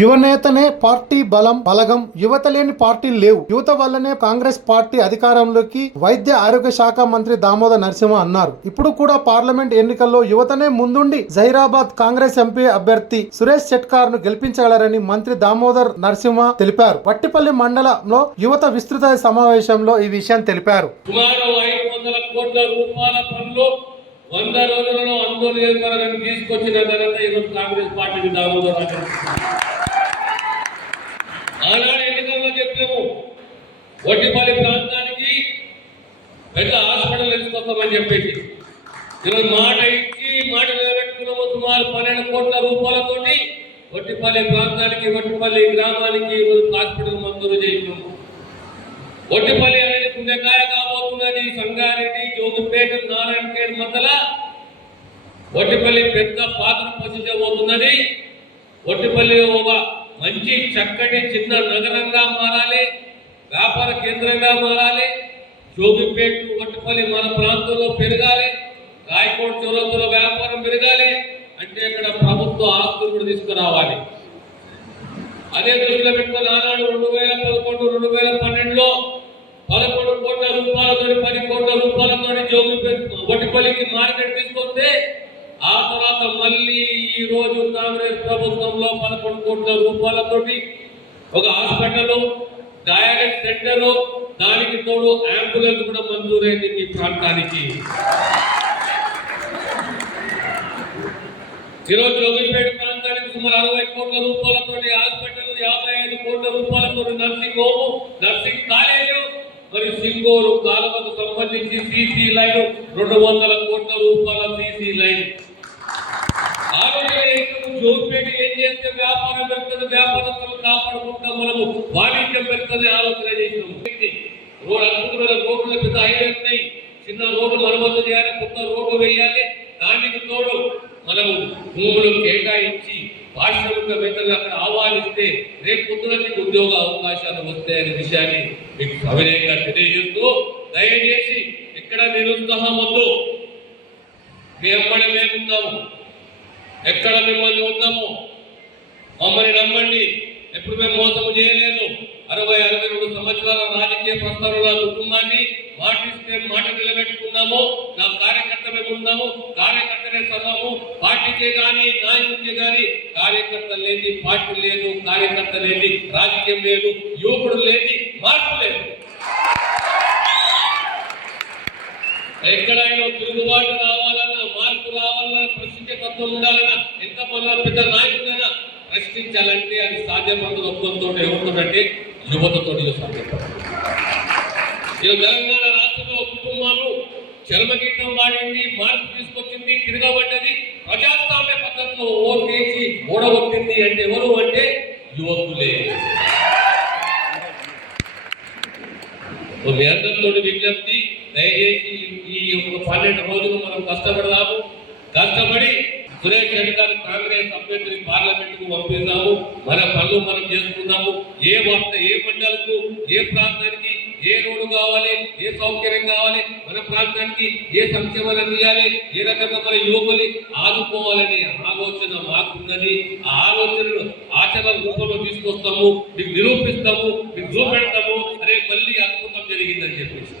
యువనేతనే party బలం బలగం, యువత లేని పార్టీలు లేవు. యువత వల్లనే కాంగ్రెస్ పార్టీ అధికారంలోకి వైద్య ఆరోగ్య శాఖ మంత్రి దామోదర్ నరసింహ అన్నారు. ఇప్పుడు కూడా పార్లమెంట్ ఎన్నికల్లో యువతనే ముందుండి జహీరాబాద్ కాంగ్రెస్ ఎంపీ అభ్యర్థి సురేష్ షెట్కార్ ను గెలిపించగలరని మంత్రి దామోదర్ నరసింహ తెలిపారు. వట్టిపల్లి మండలంలో యువత విస్తృత సమావేశంలో ఈ విషయం తెలిపారు. 100 రోజులలో ఆందోళన తీసుకొచ్చిన ఘనత ఈరోజు కాంగ్రెస్ పార్టీకి దామోదర్ ఆనాడు ఎన్నికల్లో చెప్పాము, వట్టిపల్లి ప్రాంతానికి పెద్ద హాస్పిటల్ తీసుకొస్తామని చెప్పేసి ఈరోజు మాట ఇచ్చి మాట నిలబెట్టుకున్నాము. సుమారు 12 కోట్ల రూపాయలతోటి వట్టిపల్లి ప్రాంతానికి, వట్టిపల్లి గ్రామానికి ఈరోజు హాస్పిటల్ మంజూరు చేసినాము. వట్టిపల్లి అనేది పుణ్యకాయ కాబోతున్నది. సంగారెడ్డి, జోగిపేట, నారాయణఖేడ్ మధ్యల వట్టిపల్లి పెద్ద పాత్ర పోషించబోతున్నది. వట్టిపల్లి ఒక మంచి చక్కటి చిన్న నగరంగా మారాలి, వ్యాపార కేంద్రంగా మారాలి. జోగిపేట, వట్టిపల్లి మన ప్రాంతంలో పెరగాలి. రాయకోట చౌరస్తుల వ్యాపారం పెరగాలి అంటే ఇక్కడ ప్రభుత్వ ఆస్తులు కూడా తీసుకురావాలి. అదే దృష్టిలో పెట్టుకుని ఆనాడు 2011, 2012లో 11 కోట్ల రూపాయలతో 10 కోట్ల రూపాయలతో వట్టిపల్లికి మార్కెట్ తీసుకొస్తే ఆ తర్వాత మళ్ళీ ఈ రోజు కాంగ్రెస్ ప్రభుత్వంలో 11 కోట్ల రూపాయలతోటి ఒక హాస్పిటల్, డయాలసిస్ సెంటర్, దానికి తోడు అంబులెన్స్ కూడా మంజూరైంది మీ ప్రాంతానికి. ఈరోజు జోగిపేట ప్రాంతానికి సుమారు 60 కోట్ల రూపాయలతో హాస్పిటల్, 55 కోట్ల రూపాయలతో నర్సింగ్ హోమ్, నర్సింగ్ కాలేజ్, మరి సింగూరు కాలువకు సంబంధించి సిసి లైన్ 200 కోట్ల రూపాయల సిసి లైన్. జోగిపేట ఏం చేస్తే వ్యాపారం పెరుగుతుంది, వ్యాపారస్తులు కాపాడుకుంటాం, మనము వాణిజ్యం పెరుగుతుంది ఆలోచన చేసినాము. అద్భుతమైన రోడ్లు, పెద్ద హైవే ఉన్నాయి, చిన్న రోడ్డు మరమ్మతు చేయాలి, కొత్త రోడ్డు వేయాలి. దానికి తోడు మనము భూములు కేటాయించి పారిశ్రామికవేత్తలు అక్కడ ఆహ్వానిస్తే రేపు పొద్దున ఉద్యోగ అవకాశాలు వస్తాయనే విషయాన్ని మీకు సవినయంగా తెలియజేస్తూ, దయచేసి ఇక్కడ నిరుత్సాహం వద్దు. మీ అమ్మడి మేమున్నాము, ఎక్కడ మిమ్మల్ని ఉందాము, మమ్మల్ని నమ్మండి. ఎప్పుడు మేము మోసము చేయలేదు. 60-62 సంవత్సరాల రాజకీయ ప్రస్థానంలో కుటుంబాన్ని మాటిస్తే మాట నిలబెట్టుకున్నాము. నా కార్యకర్త మేము ఉన్నాము, కార్యకర్తనే సర్వము. పార్టీకే కానీ నాయకుడికే కానీ కార్యకర్త లేని పార్టీ లేదు, కార్యకర్త లేని రాజకీయం లేదు, యువకుడు లేని మార్పు లేదు. ఎక్కడైనా తిరుగుబాటు రావాలన్నా, మార్పు రావాలన్నా, ప్రశ్నించే తత్వం ఉండాలన్నా, ఎంత పెద్ద నాయకుడైనా ప్రశ్నించాలంటే అది సాధ్యపడుతుంది ఒక్కంతో. ఎవరితోటంటే యువతతో సాధ్యపడుతుంది. తెలంగాణ రాష్ట్రంలో కుటుంబాలు చర్మగీతం వాడింది, మార్పు తీసుకొచ్చింది, తిరగబడ్డది, ప్రజాస్వామ్య పద్ధతిలో ఓటేసి ఓడగొట్టింది అంటే ఎవరు అంటే యువకులే. మీ అందరితో విజ్ఞప్తి, దయచేసి ఈ 12 రోజులు మనం కష్టపడదాము. కష్టపడి సురేష్ షెట్కార్ కాంగ్రెస్ అభ్యర్థిని పార్లమెంటుకు పంపిస్తాము. మన పనులు మనం చేసుకుందాము. ఏ మండలకు, ఏ ప్రాంతానికి ఏ రోడ్డు కావాలి, ఏ సౌకర్యం కావాలి, మన ప్రాంతానికి ఏ సంక్షేమాలు అందియాలి, ఏ రకంగా మన యువకుని ఆదుకోవాలనే ఆలోచన మాకున్నది. ఆ ఆలోచనను ఆచరణ రూపంలో తీసుకొస్తాము, మీకు నిరూపిస్తాము, మీకు చూపెడతాము. అరే మళ్ళీ అద్భుతం జరిగిందని చెప్పేసి